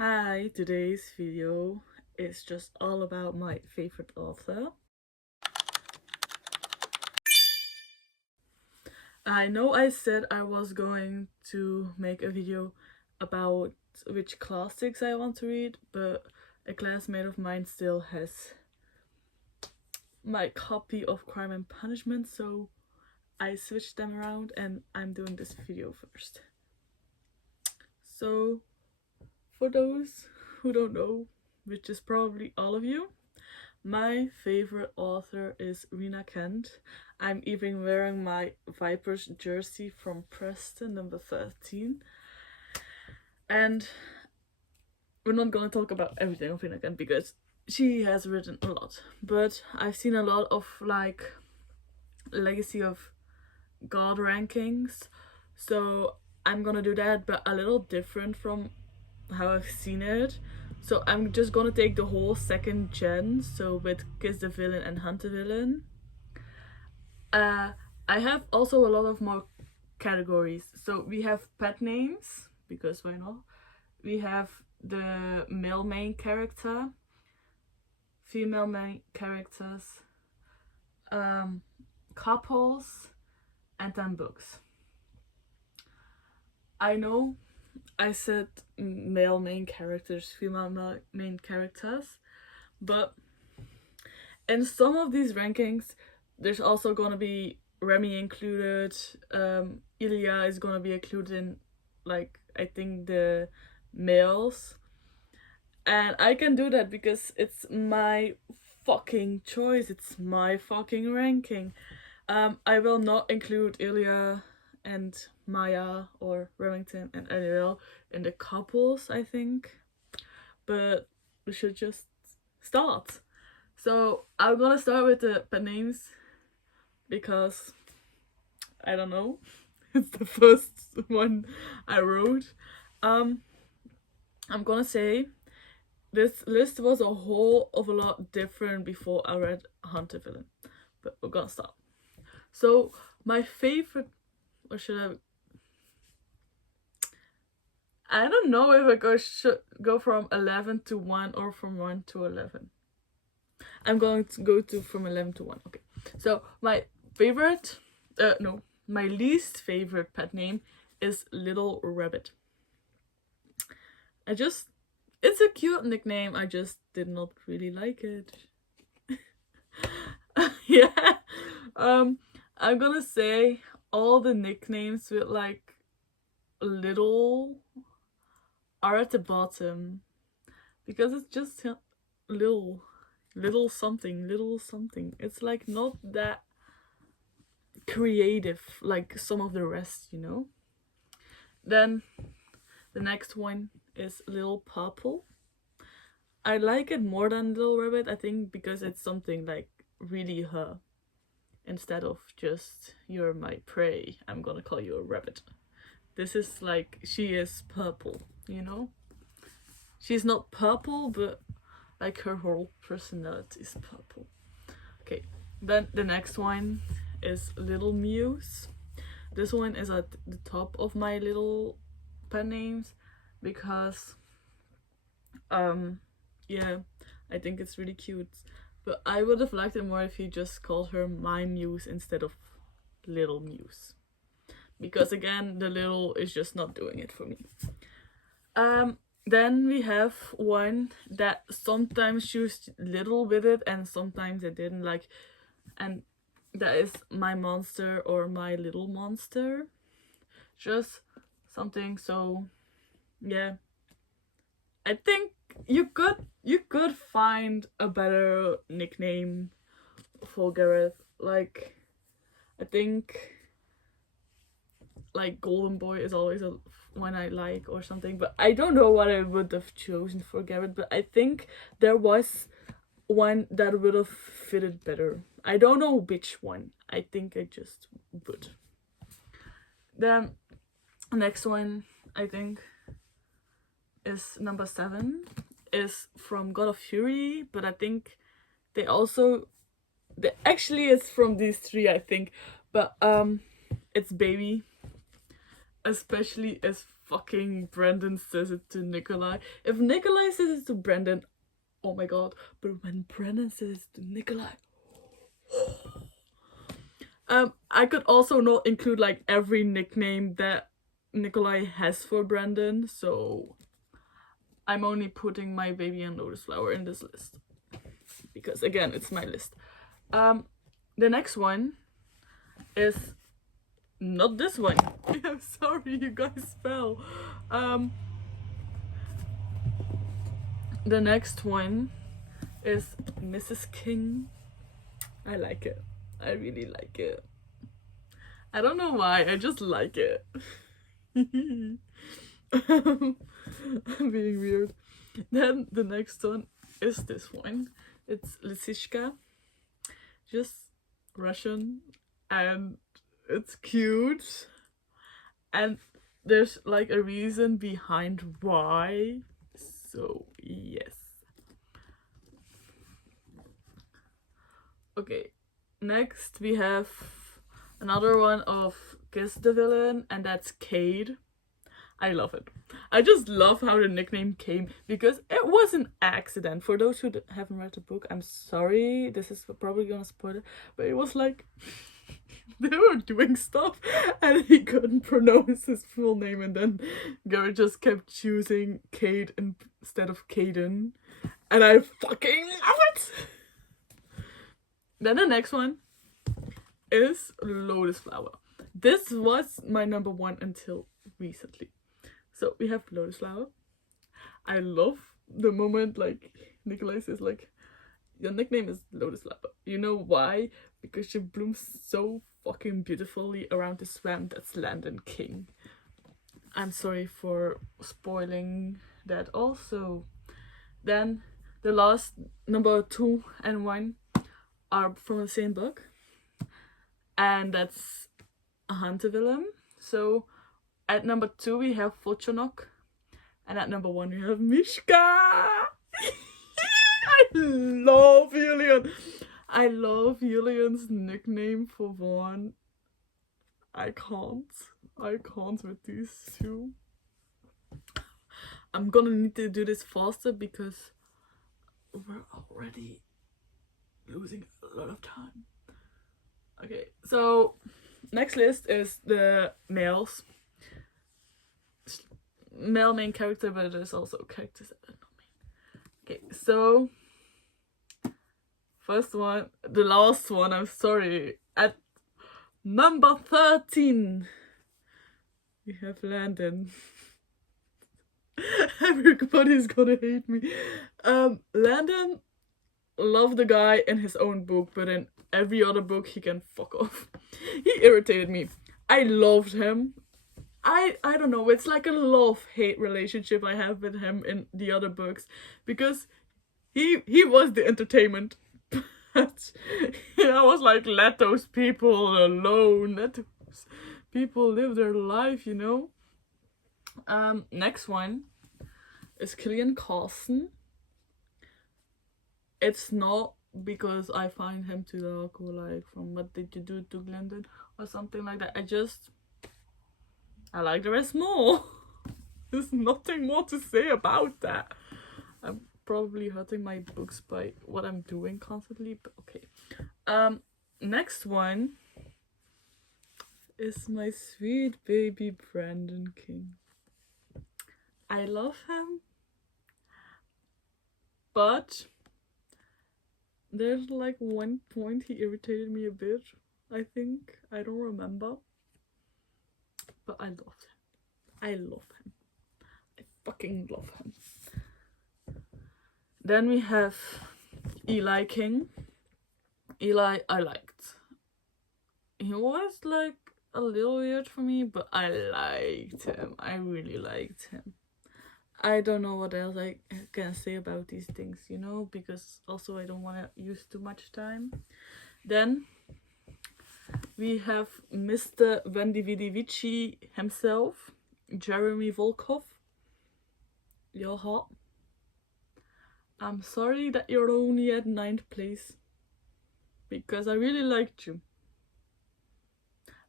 Hi, today's video is just all about my favorite author. I know I said I was going to make a video about which classics I want to read, but a classmate of mine still has my copy of Crime and Punishment, so I switched them around and I'm doing this video first. So, for those who don't know, which is probably all of you, my favorite author is Rina Kent. I'm even wearing my Vipers jersey from Preston, number 13. And we're not gonna talk about everything of Rina Kent because she has written a lot. But I've seen a lot of Legacy of God rankings. So I'm gonna do that, but a little different from how I've seen it. So I'm just gonna take the whole second gen, so with Kiss the Villain and Hunt the Villain. I have also a lot of more categories. So we have pet names, because why not? We have the male main character, female main characters, couples, and then books. I know I said male main characters, female main characters, but in some of these rankings, there's also gonna be Remy included. Ilya is gonna be included in, I think the males, and I can do that because it's my fucking choice. It's my fucking ranking. I will not include Ilya and Maya or Remington and Ariel in the couples, I think. But we should just start. So I'm gonna start with the pet names because I don't know. It's the first one I wrote. I'm gonna say this list was a whole of a lot different before I read Hunter Villain. But we're gonna start. So my favorite, or should I don't know if I should go from 11 to 1 or from 1 to 11. I'm going to go to from 11 to 1. Okay. So my favorite, my least favorite pet name is Little Rabbit. It's a cute nickname. I just did not really like it. Yeah. I'm gonna say all the nicknames with little are at the bottom because it's just little something. It's not that creative like some of the rest, you know. Then the next one is Little Purple. I like it more than Little Rabbit, I think, because it's something really her. Instead of just you're my prey, I'm gonna call you a rabbit. This is she is purple, you know? She's not purple, but her whole personality is purple. Okay, then the next one is Little Muse. This one is at the top of my little pen names because yeah, I think it's really cute. But I would have liked it more if you just called her My Muse instead of Little Muse. Because again, the little is just not doing it for me. Then we have one that sometimes used little with it and sometimes it didn't, and that is My Monster or My Little Monster. Just something. So yeah, I think you could find a better nickname for Gareth. I think Golden Boy is always a one I like or something, but I don't know what I would have chosen for Gareth, but I think there was one that would have fitted better. I don't know which one. I think I just would. The next one, I think, is number 7. Is from God of Fury, but I think actually it's from these 3, I think, but it's Baby, especially as fucking Brendan says it to Nikolai. If Nikolai says it to Brendan, oh my god. But when Brendan says it to Nikolai, I could also not include like every nickname that Nikolai has for Brendan, so I'm only putting my baby and lotus flower in this list because again, it's my list. The next one is not this one. I'm sorry, you guys fell. The next one is Mrs. King. I like it. I really like it. I don't know why, I just like it. I'm being weird. Then the next one is this one. It's Lisishka. Just Russian, and it's cute. And there's like a reason behind why. So yes. Okay, next we have another one of Guess the Villain, and that's Cade. I love it. I just love how the nickname came because it was an accident. For those who haven't read the book, I'm sorry, this is probably gonna spoil it, but it was like they were doing stuff and he couldn't pronounce his full name, and then Gary just kept choosing Cade instead of Caden, and I fucking love it. Then the next one is Lotus Flower. This was my number one until recently. So we have Lotus Flower. I love the moment like Nikolai says like, your nickname is Lotus Flower. You know why? Because she blooms so fucking beautifully around the swamp that's Landon King. I'm sorry for spoiling that also. Then the last number 2 and 1 are from the same book. And that's a Hunter Willem. So at number 2 we have Fochonok. And at number 1 we have Mishka. I love Julian. I love Julian's nickname for one. I can't with these two. I'm gonna need to do this faster because we're already losing a lot of time. Okay, so next list is the males. Male main character, but there's also characters that are not main. Okay, so first one, the last one, I'm sorry. At number 13, we have Landon. Everybody's gonna hate me. Landon, love the guy in his own book, but in every other book he can fuck off. He irritated me. I loved him. I don't know, it's like a love-hate relationship I have with him in the other books, because he was the entertainment. But I was like, let those people alone. Let those people live their life, you know. Next one is Killian Carson. It's not because I find him too dark or like from What Did You Do to Glendon or something like that. I like the rest more. There's nothing more to say about that. I'm probably hurting my books by what I'm doing constantly, but okay. Next one is my sweet baby Brandon King. I love him, but there's like one point he irritated me a bit, I think. I don't remember. But I loved him. I love him. I fucking love him. Then we have Eli King. Eli, I liked. He was like a little weird for me, but I liked him. I really liked him. I don't know what else I can say about these things, you know, because also I don't want to use too much time. Then we have Mr. Vendividivici himself, Jeremy Volkov. You're hot. I'm sorry that you're only at 9th place, because I really liked you.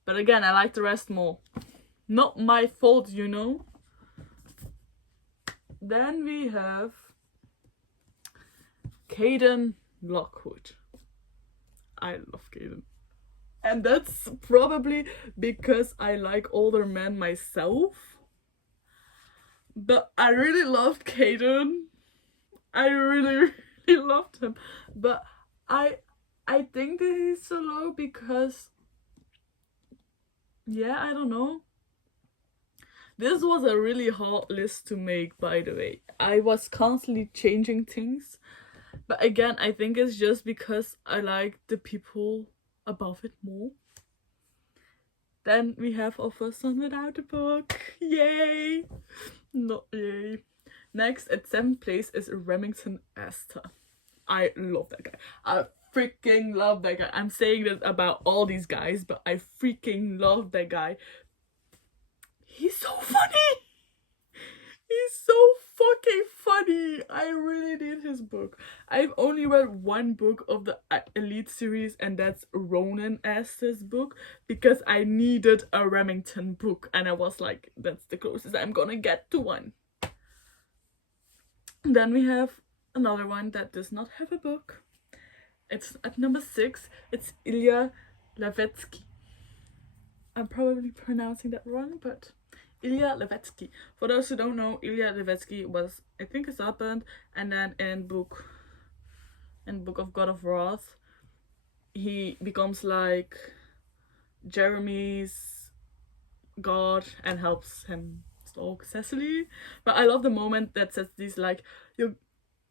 But again, I like the rest more. Not my fault, you know. Then we have Caden Lockwood. I love Caden. And that's probably because I like older men myself. But I really loved Caden. I really, really loved him. But I think that he's so low because, yeah, I don't know. This was a really hard list to make, by the way. I was constantly changing things. But again, I think it's just because I like the people above it more. Then we have our first one without a book. Yay! Not yay. Next, at 7th place is Remington Esther. I love that guy. I freaking love that guy. I'm saying this about all these guys, but I freaking love that guy. He's so funny! He's so fucking funny! I really need his book. I've only read one book of the Elite series, and that's Ronan Esther's book, because I needed a Remington book, and I was like, that's the closest I'm gonna get to one. Then we have another one that does not have a book. It's at number 6. It's Ilya Levetsky. I'm probably pronouncing that wrong, but Ilya Levetsky. For those who don't know, Ilya Levetsky was, I think, a serpent, and then in book of God of Wrath, he becomes like Jeremy's god and helps him stalk Cecily. But I love the moment that Cecily's like, you're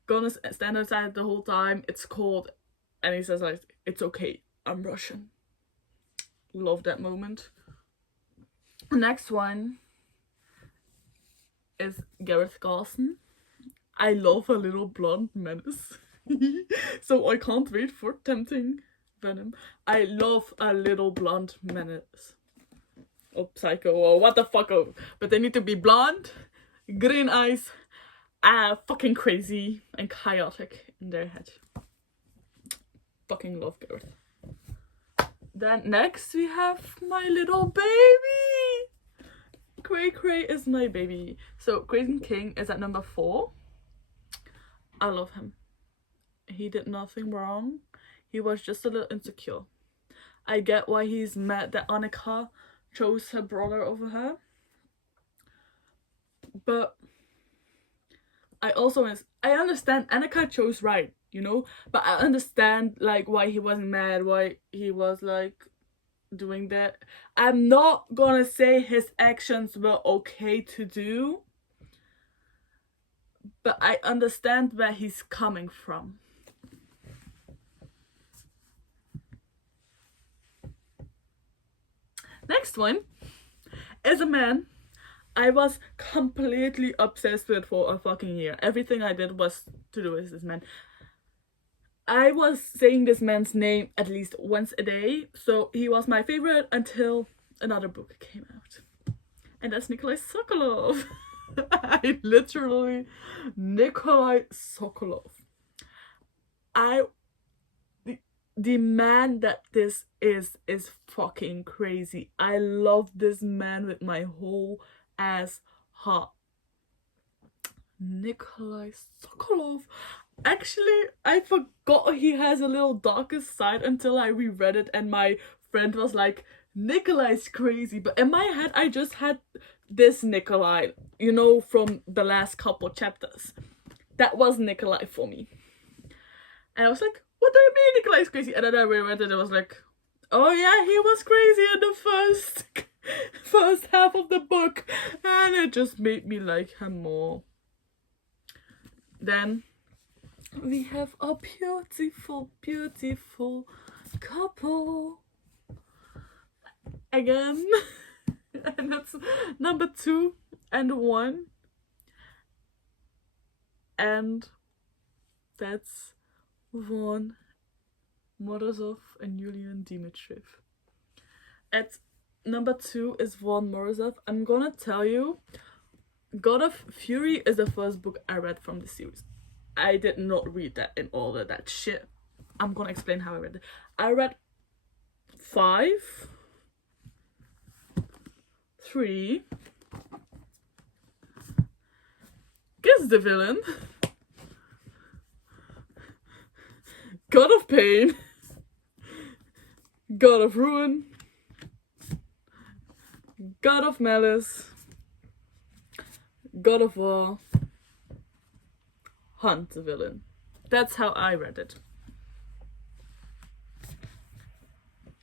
gonna stand outside the whole time, it's cold, and he says like, it's okay, I'm Russian. Love that moment. Next one is Gareth Carson. I love a little blonde menace. So I can't wait for Tempting Venom. I love a little blonde menace. Or psycho, or what the fuck. Oh. But they need to be blonde, green eyes, fucking crazy and chaotic in their head. Fucking love Gareth. Then next we have my little baby. Cray Cray is my baby. So Crazy King is at number 4. I love him. He did nothing wrong. He was just a little insecure. I get why he's mad that Annika chose her brother over her. But I understand Annika chose right, you know? But I understand like why he wasn't mad, why he was like doing that. I'm not gonna say his actions were okay to do, but I understand where he's coming from. Next one is a man I was completely obsessed with for a fucking year. Everything I did was to do with this man. I was saying this man's name at least once a day, so he was my favorite until another book came out. And that's Nikolai Sokolov. I literally, Nikolai Sokolov. The man that this is fucking crazy. I love this man with my whole ass heart. Nikolai Sokolov. Actually, I forgot he has a little darkest side until I reread it, and my friend was like, Nikolai's crazy. But in my head, I just had this Nikolai, you know, from the last couple chapters. That was Nikolai for me. And I was like, what do you mean Nikolai's crazy? And then I reread it and I was like, oh yeah, he was crazy in the first half of the book. And it just made me like him more. Then we have a beautiful, beautiful couple. Again. And that's number 2 and 1. And that's Von Morozov and Yulian Dimitriv. At number 2 is Von Morozov. I'm gonna tell you, God of Fury is the first book I read from the series. I did not read that in order, that shit. I'm gonna explain how I read it. I read 5, 3, guess is the villain. God of Pain. God of Ruin. God of Malice. God of War. Hunt the villain. That's how I read it.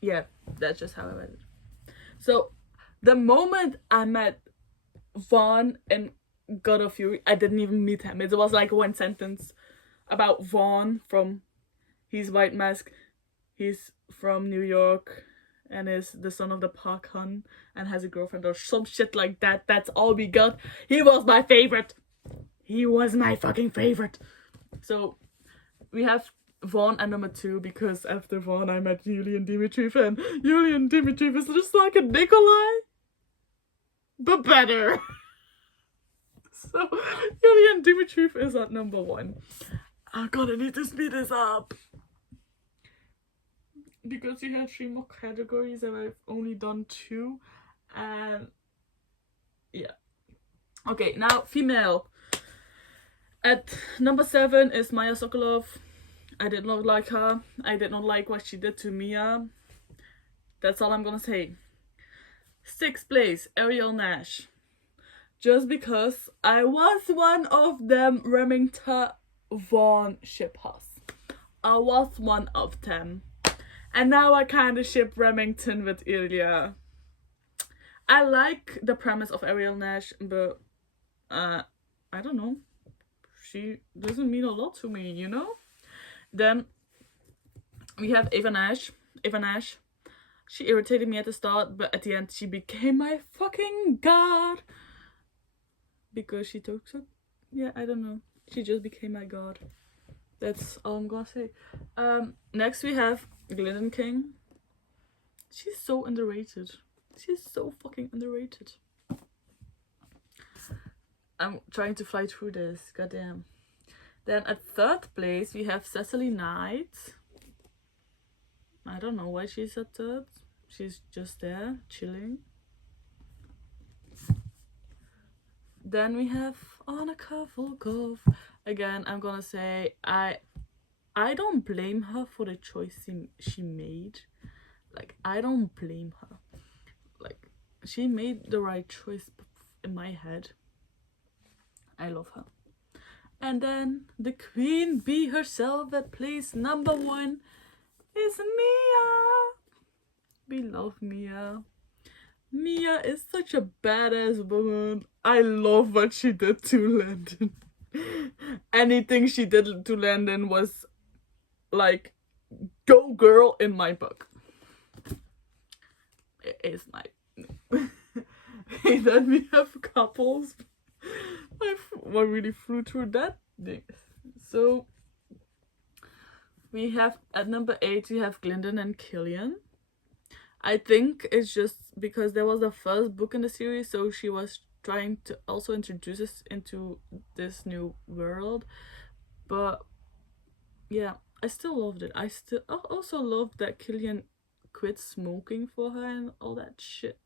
Yeah, that's just how I read it. So, the moment I met Vaughn in God of Fury, I didn't even meet him. It was like one sentence about Vaughn from he's White Mask, he's from New York, and is the son of the Park Hun, and has a girlfriend or some shit like that. That's all we got. He was my favorite. He was my fucking favorite. So, we have Vaughn and number 2, because after Vaughn I met Julian Dimitriев, and Julian Dimitriев is just like a Nikolai, but better. So Julian Dimitriев is at number 1. Oh god, I need to speed this up, because we have 3 more categories and I've only done 2, and yeah. Okay, now female. At number 7 is Maya Sokolov. I did not like her. I did not like what she did to Mia. That's all I'm gonna say. 6th place, Ariel Nash. Just because I was one of them Remington Vaughn shippers. I was one of them. And now I kind of ship Remington with Ilya. I like the premise of Ariel Nash, but I don't know. She doesn't mean a lot to me, you know? Then we have Ava Nash. Ava Nash. She irritated me at the start, but at the end she became my fucking god. Because she took so... Yeah, I don't know. She just became my god. That's all I'm gonna say. Next we have Glidden King. She's so underrated. She's so fucking underrated. I'm trying to fly through this. Goddamn. Then at 3rd place we have Cecily Knight. I don't know why she's at 3rd. She's just there, chilling. Then we have Annika Volkov. Again, I'm gonna say I don't blame her for the choice she made. Like, I don't blame her. Like, she made the right choice in my head. I love her. And then the queen bee herself at place number 1 is Mia. We love Mia. Mia is such a badass woman. I love what she did to Landon. Anything she did to Landon was like, go girl in my book. It is my... Hey, then we have couples. I really flew through that thing. So we have at number 8 we have Glendon and Killian. I think it's just because there was the first book in the series, so she was trying to also introduce us into this new world. But yeah, I still loved it. I also loved that Killian quit smoking for her and all that shit.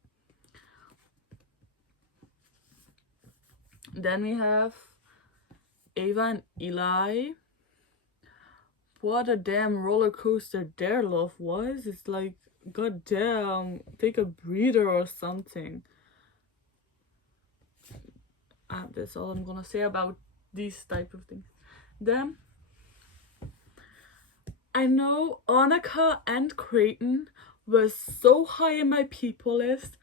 Then we have Ava and Eli. What a damn roller coaster their love was. It's like, god damn, take a breather or something. That's all I'm gonna say about these type of things. Then I know Annika and Creighton was so high in my people list,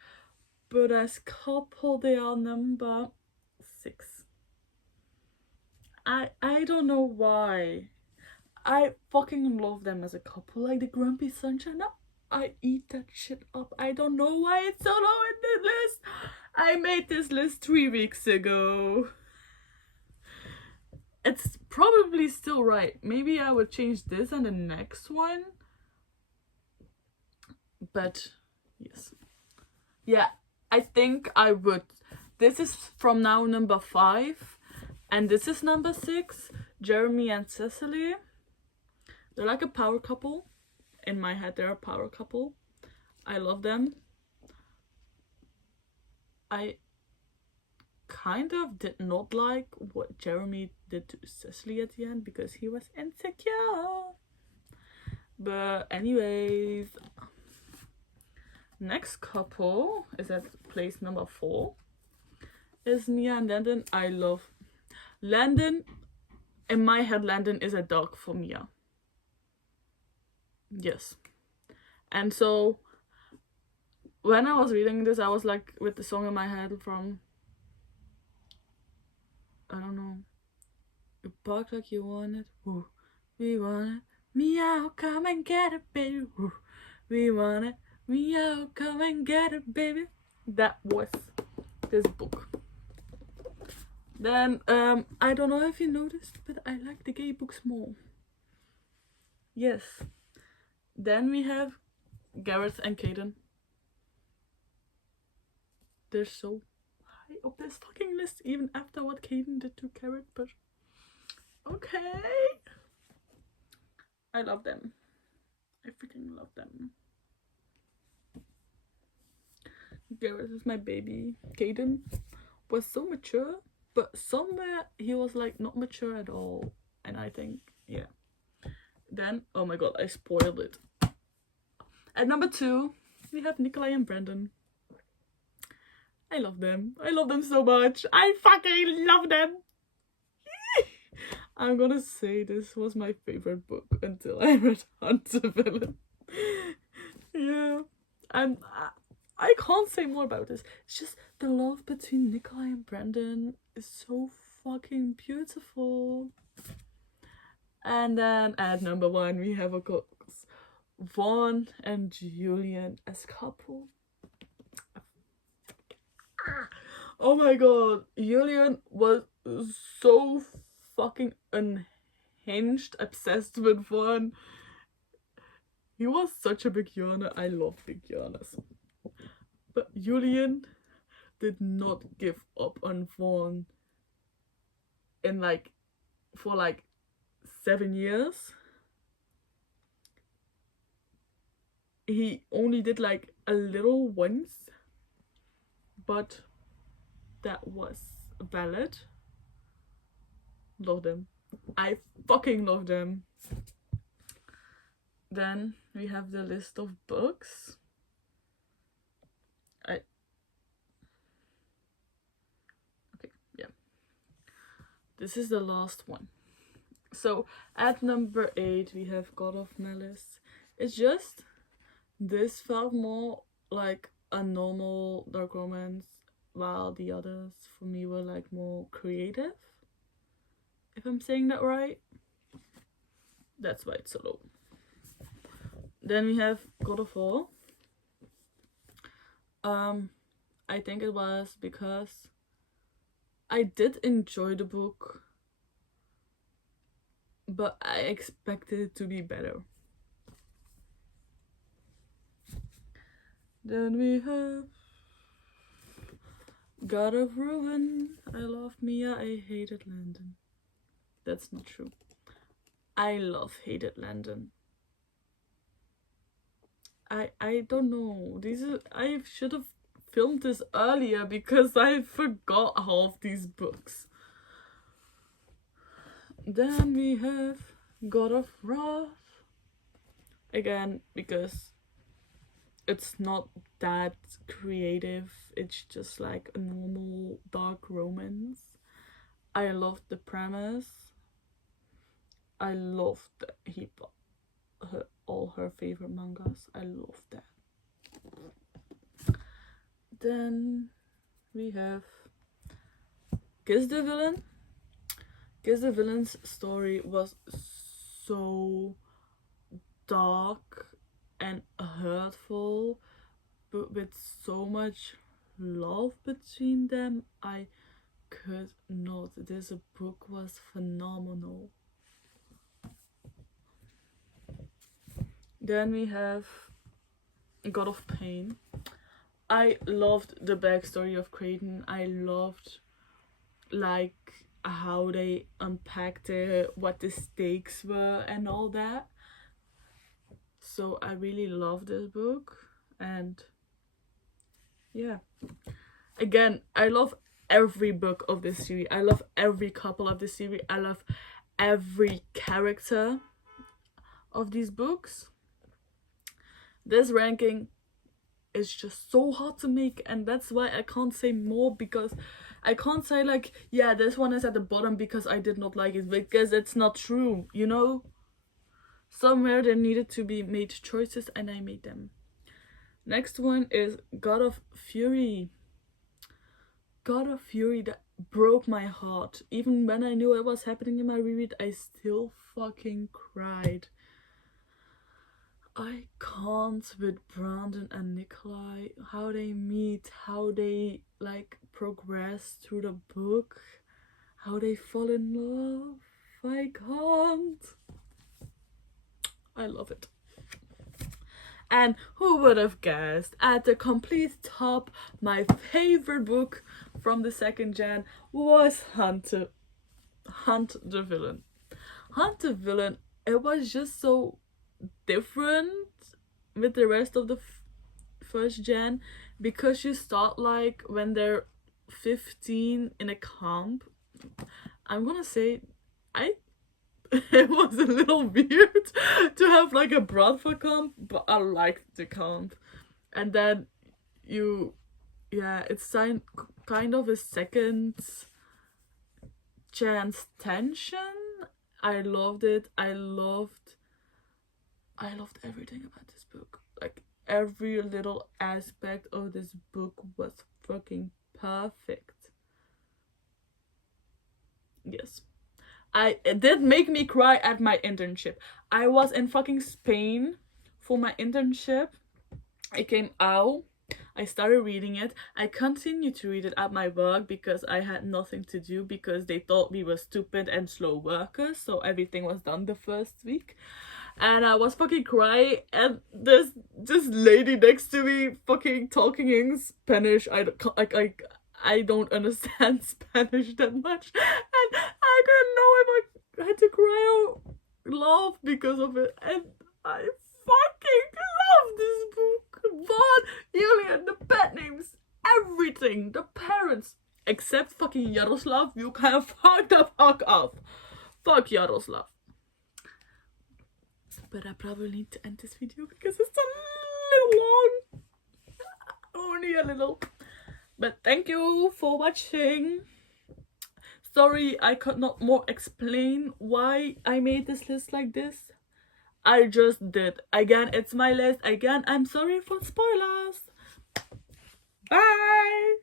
but as couple they are number 6. I don't know why. I fucking love them as a couple. Like the Grumpy Sunshine. I eat that shit up. I don't know why it's so low in the list. I made this list 3 weeks ago. It's probably still right. Maybe I would change this and the next one. But yes. Yeah, I think I would. This is from now number 5. And this is number 6. Jeremy and Cecily. They're like a power couple. In my head, they're a power couple. I love them. kind of did not like what Jeremy did to Cecily at the end because he was insecure. But anyways, next couple is at place number 4. Is Mia and Landon. I love Landon. In my head, Landon is a dog for Mia. Yes. And so when I was reading this, I was like with the song in my head from, I don't know, you bark like you want it, ooh, we want it, meow, come and get it, baby, ooh, we want it, meow, come and get it, baby. That was this book. Then, I don't know if you noticed, but I like the gay books more. Yes. Then we have Gareth and Caden. They're so high up this fucking list, even after what Caden did to Gareth, but okay. I love them. I freaking love them. Gareth is my baby. Caden was so mature, but somewhere he was like not mature at all. And I think, yeah. Then, oh my god, I spoiled it. At number 2, we have Nikolai and Brandon. I love them. I love them so much. I fucking love them. I'm gonna say this was my favorite book until I read Hunter Villain. Yeah. And I can't say more about this. It's just the love between Nikolai and Brandon is so fucking beautiful. And then at number 1, we have, of course, Vaughn and Julian as couple. Oh my god, Julian was so fucking unhinged, obsessed with Vaughn. He was such a big yawner. I love big yawners. But Julian did not give up on Vaughn in for 7 years. He only did a little once, but that was valid. Love them. I fucking love them. Then we have the list of books. Okay, yeah. This is the last one. So at number 8 we have God of Malice. It's just, this felt more like a normal dark romance, while the others for me were more creative. If I'm saying that right. That's why it's so low. Then we have God of War. I think it was because I did enjoy the book, but I expected it to be better. Then we have God of Ruin. I love Mia, I hated Landon. That's not true. I hated Landon. I don't know. I should have filmed this earlier because I forgot half these books. Then we have God of Wrath. Again, because it's not that creative. It's just a normal dark romance. I loved the premise. I loved that he bought all her favorite mangas. I love that. Then we have Kiss the Villain. Kiss the Villain's story was so dark and hurtful, but with so much love between them. I could not. This book was phenomenal. Then we have God of Pain. I loved the backstory of Creighton. I loved how they unpacked it, what the stakes were and all that. So I really love this book. And yeah, again, I love every book of this series. I love every couple of this series. I love every character of these books. This ranking is just so hard to make, and that's why I can't say more, because I can't say like, yeah, this one is at the bottom because I did not like it, because it's not true, you know? Somewhere there needed to be made choices, and I made them. Next one is God of Fury. God of Fury, that broke my heart. Even when I knew it was happening in my reread, I still fucking cried. I can't with Brandon and Nikolai, how they meet, how they like progress through the book, how they fall in love. I can't. I love it. And who would have guessed, at the complete top, my favorite book from the second gen was Hunt the Villain. Hunt the Villain, it was just so different with the rest of the first gen, because you start like when they're 15 in a camp. I'm gonna say it was a little weird to have like a Bradford camp, but I liked the camp. And then it's kind of a second chance tension. I loved it. I loved everything about this book. Like every little aspect of this book was fucking perfect. Yes. It did make me cry at my internship. I was in fucking Spain for my internship. It came out. I started reading it. I continued to read it at my work because I had nothing to do, because they thought we were stupid and slow workers, so everything was done the first week. And I was fucking crying, and there's this lady next to me fucking talking in Spanish. I don't understand Spanish that much, and I didn't know if I had to cry or laugh because of it. And I fucking love this book. Vaughn, Julian, the pet names, everything, the parents, except fucking Yaroslav. You can fuck the fuck up. Fuck Yaroslav. But I probably need to end this video because it's a little long. Only a little. But thank you for watching. Sorry I could not more explain why I made this list like this. I just did. Again, it's my list. Again, I'm sorry for spoilers. Bye!